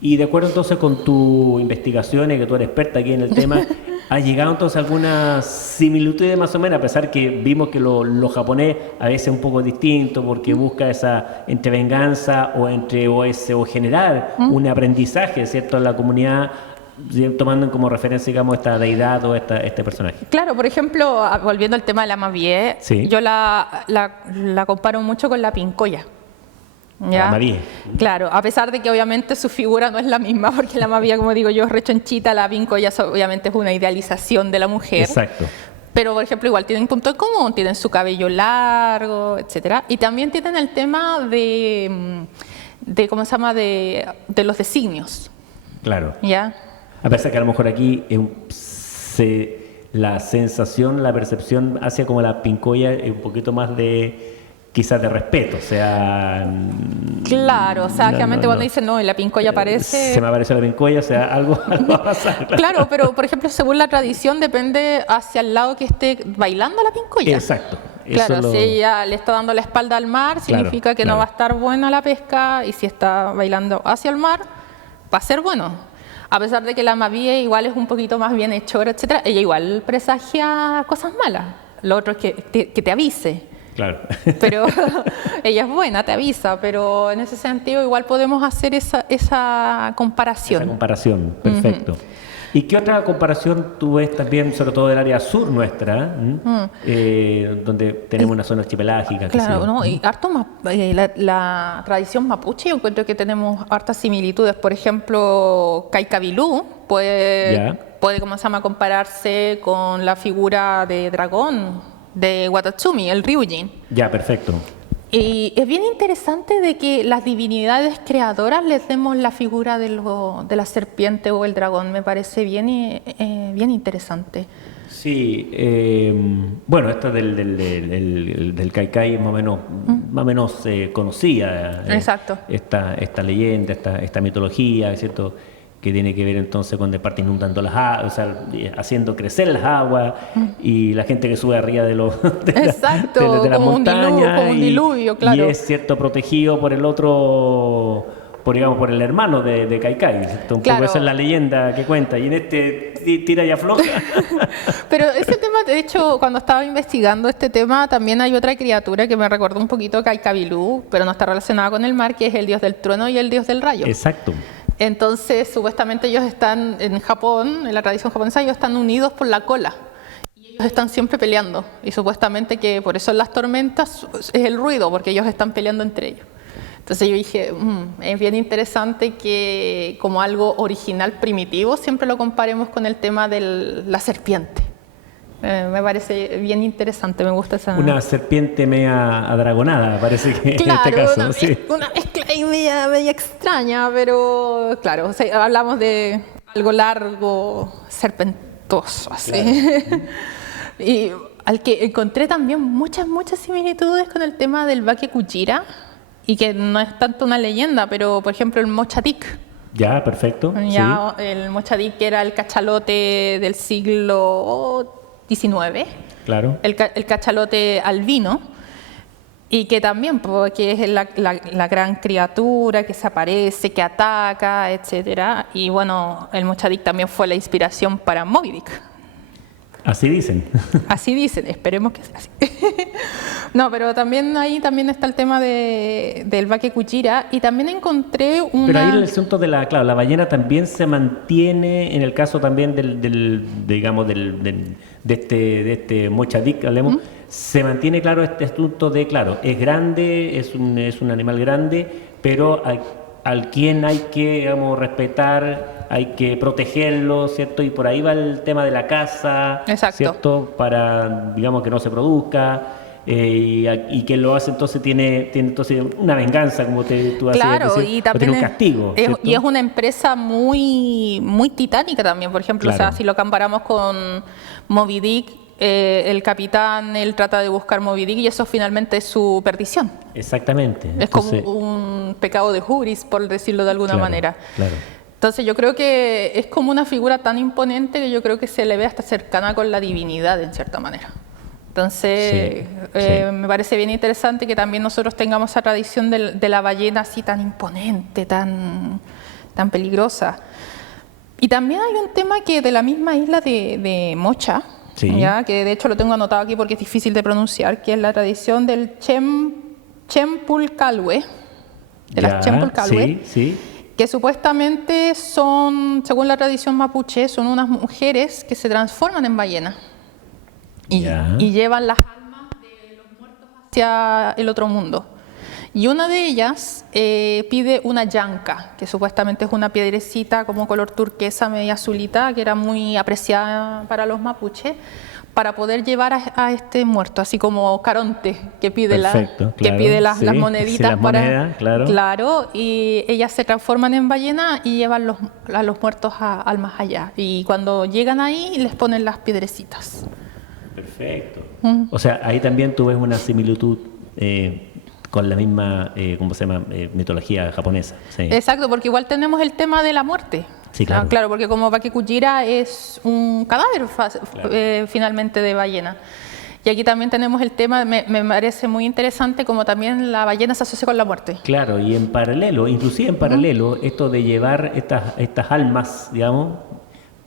Y de acuerdo entonces con tus investigaciones, que tú eres experta aquí en el tema, ¿ha llegado entonces algunas similitudes más o menos? A pesar que vimos que lo japonés a veces es un poco distinto porque busca esa entre venganza o generar un aprendizaje, ¿cierto?, en la comunidad, tomando como referencia, digamos, esta deidad o este personaje. Claro, por ejemplo, volviendo al tema de la Mabie, sí, yo la comparo mucho con la Pincoya. ¿Ya? Mabie. Claro, a pesar de que obviamente su figura no es la misma, porque la Mabie, como digo yo, es rechonchita, la Pincoya obviamente es una idealización de la mujer. Exacto. Pero, por ejemplo, igual tienen un punto en común, tienen su cabello largo, etcétera, y también tienen el tema de ¿cómo se llama?, de los designios. Claro. ¿Ya? A pesar que a lo mejor aquí la sensación, la percepción hacia como la Pincoya es un poquito más de... quizás de respeto, o sea... Claro, o sea, realmente cuando dicen, no, y la Pincoya aparece... Se me apareció la Pincoya, o sea, algo va a pasar. Claro, pero, por ejemplo, según la tradición, depende hacia el lado que esté bailando la Pincoya. Exacto. Claro, si ella le está dando la espalda al mar, significa que no va a estar buena la pesca, y si está bailando hacia el mar, va a ser bueno. A pesar de que la Mabie igual es un poquito más bien hechora, etcétera, ella igual presagia cosas malas. Lo otro es que te avise. Claro. Pero ella es buena, te avisa, pero en ese sentido igual podemos hacer esa comparación. Esa comparación, perfecto. ¿Y qué otra comparación tú ves también, sobre todo del área sur nuestra, donde tenemos una zona archipelágica? Claro, ¿no? Y harto la tradición mapuche, yo encuentro que tenemos hartas similitudes. Por ejemplo, Kaikabilú puede ¿cómo se llama?, compararse con la figura de dragón de Watatsumi, el Ryujin. Ya, perfecto. Y es bien interesante de que las divinidades creadoras les demos la figura de la serpiente o el dragón. Me parece bien interesante. Sí, bueno, esta del Kaikai más o menos conocida. Exacto. Esta leyenda, esta mitología, ¿cierto?, que tiene que ver entonces con de parte inundando las aguas, o sea, haciendo crecer las aguas y la gente que sube arriba de las montañas, como un diluvio, claro. Y es cierto protegido por el otro, por el hermano de Kaikai. Un poco esa es la leyenda que cuenta, y en este tira y afloja. Pero ese tema, de hecho, cuando estaba investigando este tema, también hay otra criatura que me recordó un poquito a Kaikabilú, pero no está relacionada con el mar, que es el dios del trueno y el dios del rayo. Exacto. Entonces, supuestamente ellos están en Japón, en la tradición japonesa, ellos están unidos por la cola. Y ellos están siempre peleando. Y supuestamente que por eso en las tormentas es el ruido, porque ellos están peleando entre ellos. Entonces yo dije, es bien interesante que como algo original, primitivo, siempre lo comparemos con el tema de la serpiente. Me parece bien interesante, me gusta esa... Una serpiente media adragonada, parece que claro, en este caso. Una mezcla ahí media extraña, pero claro, o sea, hablamos de algo largo, serpentoso, así. Claro. Y al que encontré también muchas similitudes con el tema del Bake Kujira y que no es tanto una leyenda, pero por ejemplo el Mochadik. Ya, perfecto. Ya, sí. El Mochadik, que era el cachalote del siglo XIX, claro. El cachalote albino, y que también, porque es la gran criatura que se aparece, que ataca, etcétera. Y bueno, el Mochadik también fue la inspiración para Moby Dick. Así dicen. Así dicen, esperemos que sea así. No, pero también ahí también está el tema del Vaque Kuchira, y también encontré una... Pero ahí el asunto de la ballena también se mantiene, en el caso también de este Mochadik, hablemos, se mantiene claro este asunto de, claro, es grande, es un animal grande, pero al quien hay que, digamos, respetar, hay que protegerlo, ¿cierto? Y por ahí va el tema de la caza, exacto, ¿cierto? Para, digamos, que no se produzca. Y que lo hace entonces tiene entonces una venganza, como tú claro, decir, y también tiene un castigo. Y es una empresa muy, muy titánica también, por ejemplo, claro. O sea, si lo comparamos con Moby Dick, el capitán, él trata de buscar Moby Dick y eso finalmente es su perdición. Exactamente. Es entonces, como un pecado de hubris, por decirlo de alguna manera. Claro. Entonces yo creo que es como una figura tan imponente que yo creo que se le ve hasta cercana con la divinidad en cierta manera. Entonces, me parece bien interesante que también nosotros tengamos esa tradición de la ballena así tan imponente, tan peligrosa. Y también hay un tema que de la misma isla de Mocha, ¿ya? Que de hecho lo tengo anotado aquí porque es difícil de pronunciar, que es la tradición del Chempulcalhue, de las Chempulcalhue, que supuestamente son, según la tradición mapuche, son unas mujeres que se transforman en ballenas. Y llevan las almas de los muertos hacia el otro mundo. Y una de ellas pide una yanca, que supuestamente es una piedrecita como color turquesa, media azulita, que era muy apreciada para los mapuches, para poder llevar a este muerto, así como Caronte, que pide, las moneditas para... monedas, claro, y ellas se transforman en ballena y llevan a los muertos al más allá. Y cuando llegan ahí, les ponen las piedrecitas. Perfecto. O sea, ahí también tú ves una similitud con la misma, ¿cómo se llama? Mitología japonesa. Sí. Exacto, porque igual tenemos el tema de la muerte. Sí, claro. Claro, porque como Vaque Kuchira es un cadáver finalmente de ballena. Y aquí también tenemos el tema, me parece muy interesante, como también la ballena se asocia con la muerte. Claro, y en paralelo, inclusive en paralelo, esto de llevar estas almas, digamos,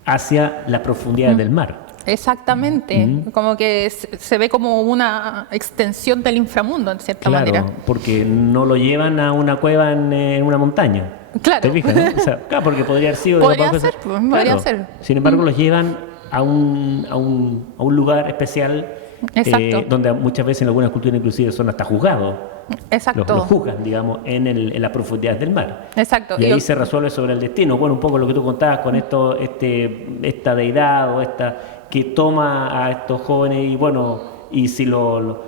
hacia las profundidades del mar. Exactamente, como que se ve como una extensión del inframundo en cierta manera. Claro, porque no lo llevan a una cueva en una montaña. Claro. ¿Te fijas, no? O sea, claro, porque podría haber sido... Podría ser. Sin embargo, los llevan a un lugar especial donde muchas veces en algunas culturas inclusive son hasta juzgados. Exacto. Los juzgan, digamos, en las profundidades del mar. Exacto. Y ahí se resuelve sobre el destino. Bueno, un poco lo que tú contabas con esta deidad o que toma a estos jóvenes y bueno, y si lo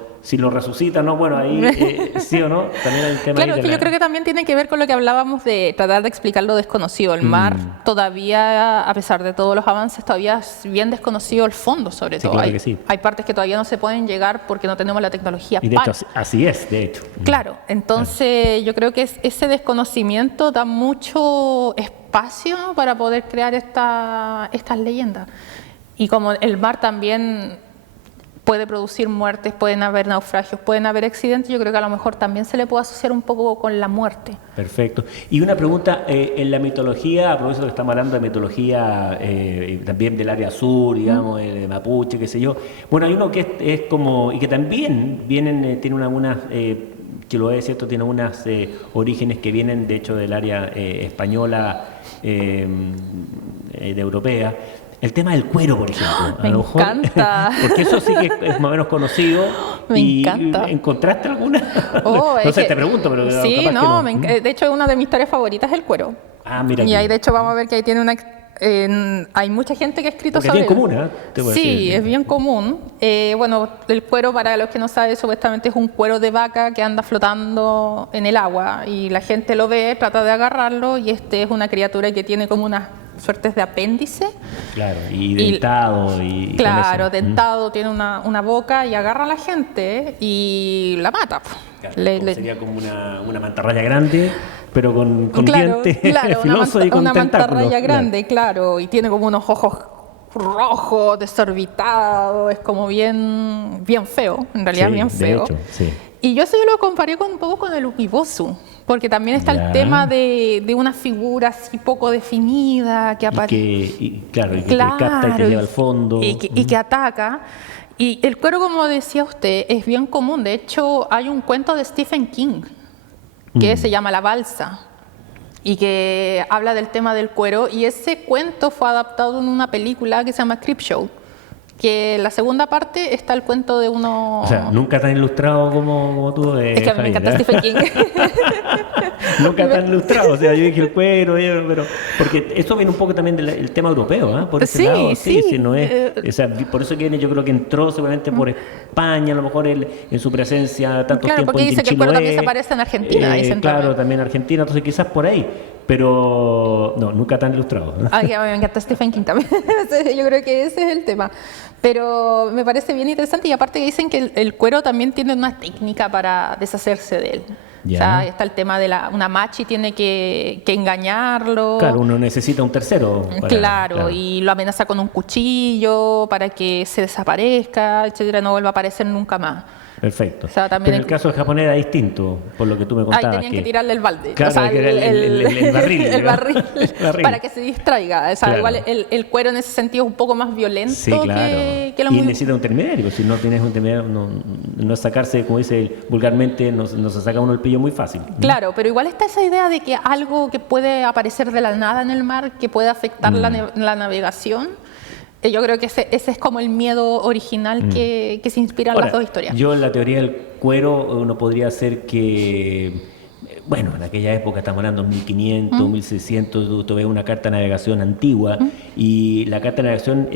resucitan, ¿no? Bueno, ahí sí o no, también hay el tema. Claro, que yo creo que también tiene que ver con lo que hablábamos de tratar de explicar lo desconocido. El mar todavía, a pesar de todos los avances, todavía es bien desconocido el fondo, sobre todo. Claro hay partes que todavía no se pueden llegar porque no tenemos la tecnología. Y de hecho, así es, de hecho. Claro, entonces yo creo que ese desconocimiento da mucho espacio para poder crear estas leyendas. Y como el mar también puede producir muertes, pueden haber naufragios, pueden haber accidentes, yo creo que a lo mejor también se le puede asociar un poco con la muerte. Perfecto. Y una pregunta, en la mitología, a propósito que estamos hablando de mitología también del área sur, digamos, de Mapuche, qué sé yo. Bueno, hay uno que es como, y que también tiene algunas, que lo es cierto, tiene unos orígenes que vienen de hecho del área española, de europea. El tema del cuero, por ejemplo. Me encanta. Porque eso sí que es más o menos conocido. Me encanta. ¿Encontraste alguna? No sé, te pregunto, pero sí, capaz no, que no. De hecho, una de mis historias favoritas es el cuero. Ah, mira. Y ahí, de hecho, vamos a ver que ahí tiene hay mucha gente que ha escrito sobre él. Es bien común, ¿eh? Sí, es bien común. Bueno, el cuero, para los que no saben, supuestamente es un cuero de vaca que anda flotando en el agua y la gente lo ve, trata de agarrarlo y es una criatura que tiene como unas suertes de apéndice. Claro, y dentado. Y claro, dentado, tiene una boca y agarra a la gente y la mata. Claro, sería como una mantarraya grande, pero con claro, dientes claro, filosos y con una tentáculos. mantarraya grande, claro, y tiene como unos ojos rojos, desorbitados, es como bien feo, en realidad Sí, bien feo. de hecho, sí. Y yo eso yo lo comparé un poco con el Ukibosu, porque también está el tema de una figura así poco definida que aparece. Y que te capta y te lleva al fondo. Y que ataca. Y el cuero, como decía usted, es bien común. De hecho, hay un cuento de Stephen King que se llama La Balsa y que habla del tema del cuero. Y ese cuento fue adaptado en una película que se llama Creepshow. Que en la segunda parte está el cuento de uno... O sea, nunca tan ilustrado como tú. Es que a mí me encanta Stephen King. Nunca tan ilustrado. O sea, yo dije el cuero, pero... Porque eso viene un poco también del tema europeo, ¿eh? Por ese lado. Sí, no es... O sea, por eso que yo creo que entró seguramente por España, a lo mejor en su presencia tanto claro, tiempo porque en dice que el cuero también se aparece en Argentina. Claro, también en Argentina, entonces quizás por ahí. Pero no, nunca tan ilustrado. Ay, a mí me encanta Stephen King también. Yo creo que ese es el tema. Pero me parece bien interesante y aparte que dicen que el cuero también tiene una técnica para deshacerse de él. Ya. O sea, está el tema de una machi tiene que engañarlo. Claro, uno necesita un tercero. Claro, y lo amenaza con un cuchillo para que se desaparezca, etcétera, no vuelva a aparecer nunca más. Perfecto. O sea, también pero en el caso del japonés era distinto, por lo que tú me contabas. Ahí tenían que tirarle el balde. Claro, o sea, que era el barril. El barril para que se distraiga. O sea, claro. igual el cuero en ese sentido es un poco más violento sí, claro. que lo y necesita un intermediario. Si no tienes un intermediario, no es sacarse, como dice vulgarmente, no se saca uno el pillo muy fácil. Claro, pero igual está esa idea de que algo que puede aparecer de la nada en el mar, que puede afectar la navegación. Yo creo que ese es como el miedo original que se inspiran las dos historias. Yo en la teoría del cuero uno podría hacer que, bueno, en aquella época estamos hablando de 1500, 1600, tú ves una carta de navegación antigua y la carta de navegación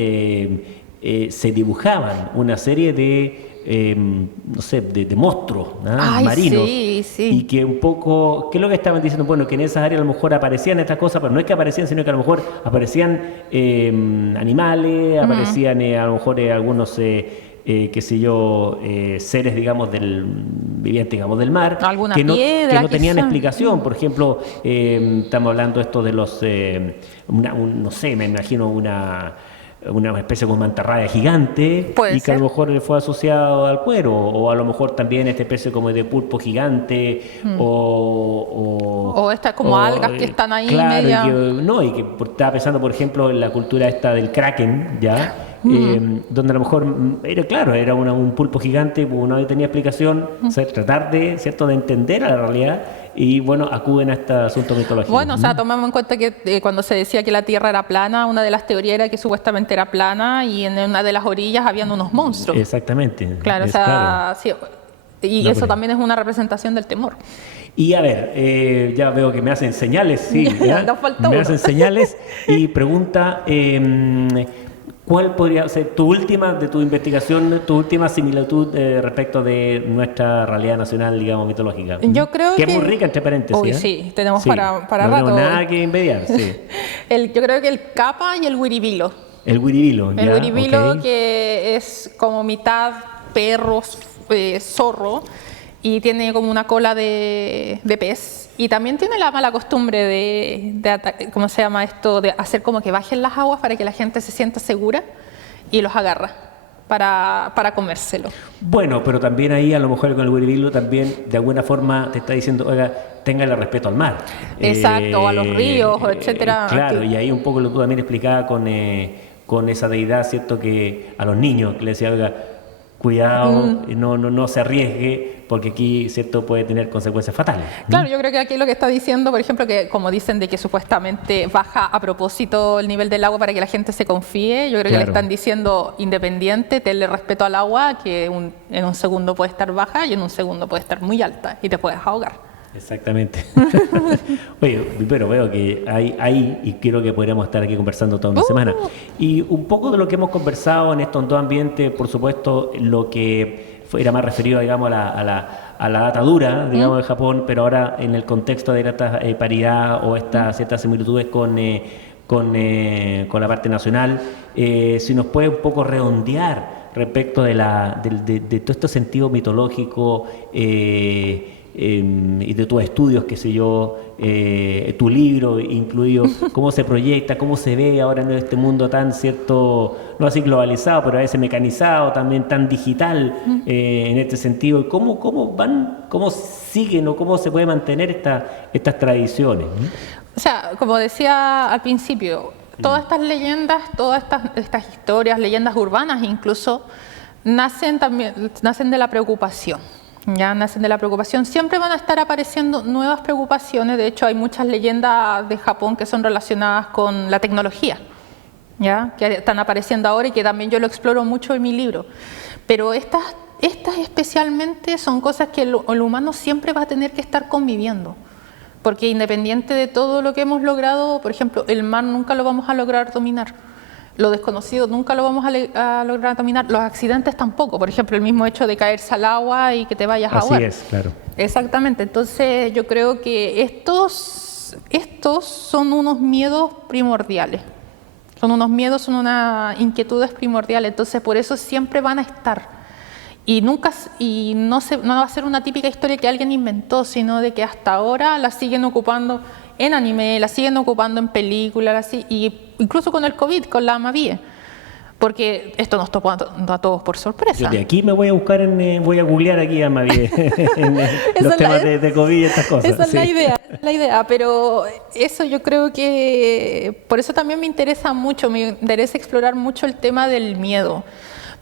se dibujaban una serie de no sé, de monstruos marinos. Sí, sí. Y que un poco, ¿qué es lo que estaban diciendo? Bueno, que en esas áreas a lo mejor aparecían estas cosas, pero no es que aparecían, sino que a lo mejor aparecían animales, aparecían a lo mejor algunos, qué sé yo, seres, digamos, vivientes, digamos, del mar, alguna que no tenían quizá. explicación. Por ejemplo, estamos hablando esto de los, no sé, me imagino una especie de mantarraya gigante y que a lo mejor fue asociado al cuero, o a lo mejor también esta especie como de pulpo gigante o estas como algas que están ahí media... y que estaba pensando por ejemplo en la cultura esta del kraken, ¿ya? Donde a lo mejor era un pulpo gigante, no tenía explicación, o sea, tratar de entender a la realidad. Y bueno, acuden a este asunto mitológico. Bueno, o sea, tomamos en cuenta que cuando se decía que la Tierra era plana, una de las teorías era que supuestamente era plana y en una de las orillas habían unos monstruos. Exactamente. Claro, o sea, sí, y eso también es una representación del temor. Y a ver, ya veo que me hacen señales, sí, ¿ya? Me hacen señales y pregunta... ¿Cuál podría ser tu última similitud respecto de nuestra realidad nacional, digamos, mitológica? Yo creo que es muy rica, entre paréntesis. Uy, sí, tenemos para no rato. No tenemos nada que envidiar, sí. Yo creo que el capa y el huiribilo. El huiribilo, ya. El huiribilo okay. Que es como mitad perro, zorro, y tiene como una cola de pez. Y también tiene la mala costumbre de ¿cómo se llama esto? De hacer como que bajen las aguas para que la gente se sienta segura y los agarra para comérselo. Bueno, pero también ahí a lo mejor con el huiribilo también de alguna forma te está diciendo, oiga, téngale respeto al mar. Exacto, o a los ríos, etcétera. Claro, y ahí un poco lo tú también explicabas con esa deidad, ¿cierto? Que a los niños que le decía, oiga, cuidado, no se arriesgue, porque aquí, ¿cierto?, puede tener consecuencias fatales. Claro, yo creo que aquí lo que está diciendo, por ejemplo, que como dicen de que supuestamente baja a propósito el nivel del agua para que la gente se confíe, yo creo que le están diciendo, independiente, tenle respeto al agua, que en un segundo puede estar baja y en un segundo puede estar muy alta y te puedes ahogar. Exactamente. Oye, pero veo que hay y creo que podríamos estar aquí conversando toda una semana. Y un poco de lo que hemos conversado en estos dos ambientes, por supuesto, lo que era más referido, digamos, a la data dura, digamos, de Japón, pero ahora en el contexto de esta paridad o estas ciertas similitudes con la parte nacional. Si nos puede un poco redondear respecto de todo este sentido mitológico y de tus estudios, qué sé yo, tu libro incluido, cómo se proyecta, cómo se ve ahora en este mundo tan, cierto, no así globalizado, pero a veces mecanizado, también tan digital en este sentido, y cómo siguen o cómo se puede mantener estas tradiciones. O sea, como decía al principio, todas estas leyendas, todas estas historias, leyendas urbanas incluso, nacen de la preocupación. Ya nacen de la preocupación. Siempre van a estar apareciendo nuevas preocupaciones. De hecho, hay muchas leyendas de Japón que son relacionadas con la tecnología, ¿ya? Que están apareciendo ahora y que también yo lo exploro mucho en mi libro. Pero estas especialmente son cosas que el humano siempre va a tener que estar conviviendo. Porque independiente de todo lo que hemos logrado, por ejemplo, el mar nunca lo vamos a lograr dominar. Lo desconocido nunca lo vamos a lograr dominar. Los accidentes tampoco. Por ejemplo, el mismo hecho de caerse al agua y que te vayas a ahogar. Así es, claro. Exactamente. Entonces, yo creo que estos son unos miedos primordiales. Son unos miedos, son unas inquietudes primordiales. Entonces, por eso siempre van a estar. Y no va a ser una típica historia que alguien inventó, sino de que hasta ahora la siguen ocupando en anime, la siguen ocupando en películas, y incluso con el COVID, con la Amavie, porque esto nos topó a todos por sorpresa. Yo de aquí me voy a buscar, voy a googlear aquí a Amavie en los temas de COVID y estas cosas. Esa es la idea, pero eso yo creo que, por eso también me interesa explorar mucho el tema del miedo.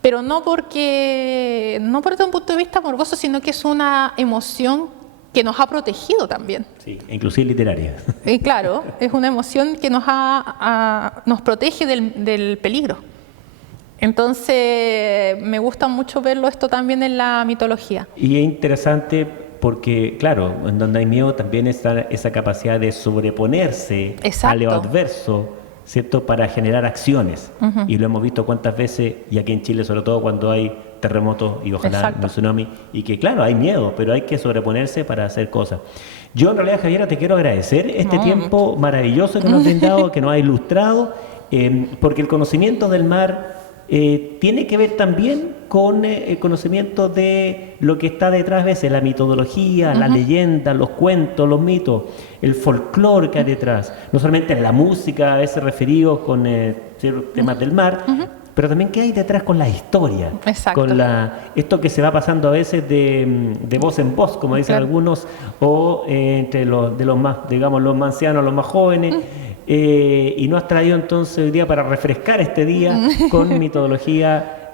Pero no desde un punto de vista morboso, sino que es una emoción que nos ha protegido también. Sí, inclusive literaria. Y claro, es una emoción que nos protege del peligro. Entonces, me gusta mucho verlo esto también en la mitología. Y es interesante porque, claro, en donde hay miedo también está esa capacidad de sobreponerse a lo adverso, ¿cierto? Para generar acciones. Y lo hemos visto cuántas veces, y aquí en Chile sobre todo cuando hay terremotos y ojalá no tsunami, y que claro, hay miedo, pero hay que sobreponerse para hacer cosas. Yo en realidad, Javiera, te quiero agradecer este tiempo maravilloso que nos has brindado, que nos ha ilustrado, porque el conocimiento del mar tiene que ver también con el conocimiento de lo que está detrás, a veces la mitología, la leyenda, los cuentos, los mitos, el folclore que hay detrás, no solamente en la música, a veces referidos con ciertos temas del mar, pero también qué hay detrás con la historia, con esto que se va pasando a veces de voz en voz, como dicen algunos, o entre los más, digamos, los más ancianos, los más jóvenes. Y nos has traído entonces hoy día para refrescar este día con mitología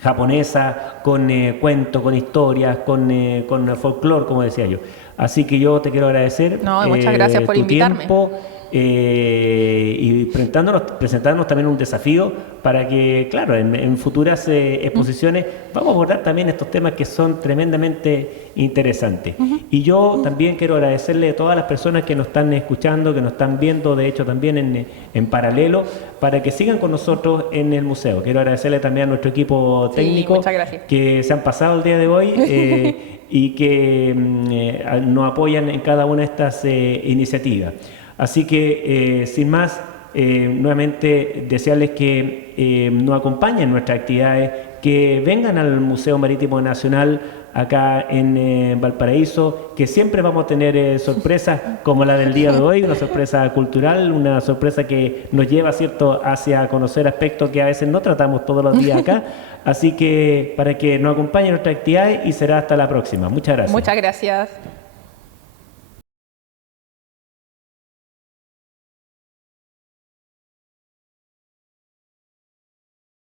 japonesa, con cuentos, con historias, con folclore, como decía yo. Así que yo te quiero agradecer muchas gracias por invitarme. Tiempo, y presentándonos también un desafío para que, claro, en futuras exposiciones vamos a abordar también estos temas que son tremendamente interesantes. Y yo también quiero agradecerle a todas las personas que nos están escuchando, que nos están viendo, de hecho también en paralelo, para que sigan con nosotros en el museo. Quiero agradecerle también a nuestro equipo técnico que se han pasado el día de hoy y que nos apoyan en cada una de estas iniciativas. Así que, sin más, nuevamente desearles que nos acompañen en nuestras actividades, que vengan al Museo Marítimo Nacional acá en Valparaíso, que siempre vamos a tener sorpresas como la del día de hoy, una sorpresa cultural, una sorpresa que nos lleva, ¿cierto?, hacia conocer aspectos que a veces no tratamos todos los días acá. Así que para que nos acompañen en nuestras actividades y será hasta la próxima. Muchas gracias. Muchas gracias.